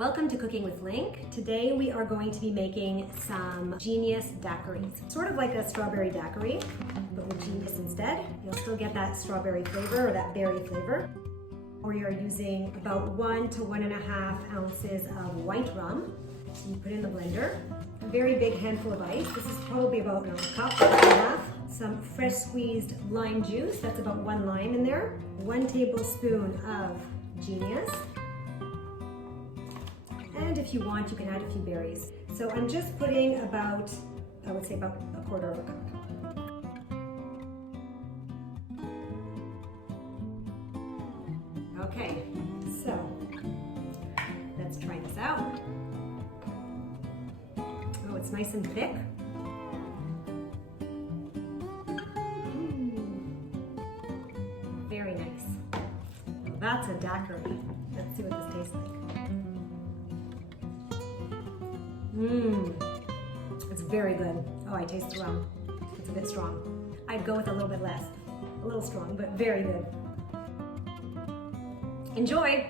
Welcome to Cooking with LYNQ. Today we are going to be making some Genius daiquiris. Sort of like a strawberry daiquiri, but with Genius instead. You'll still get that strawberry flavor or that berry flavor. We are using about 1 to 1.5 ounces of white rum. So you put in the blender. A very big handful of ice. This is probably about a cup and a half. Some fresh squeezed lime juice. That's about 1 lime in there. 1 tablespoon of Genius. And if you want, you can add a few berries. So I'm just putting about, I would say about 1/4 cup. Okay, so let's try this out. Oh, it's nice and thick. Very nice. Well, that's a daiquiri. Let's see what this tastes like. It's very good. Oh, I taste the rum. It's a bit strong. I'd go with a little bit less. A little strong, but very good. Enjoy!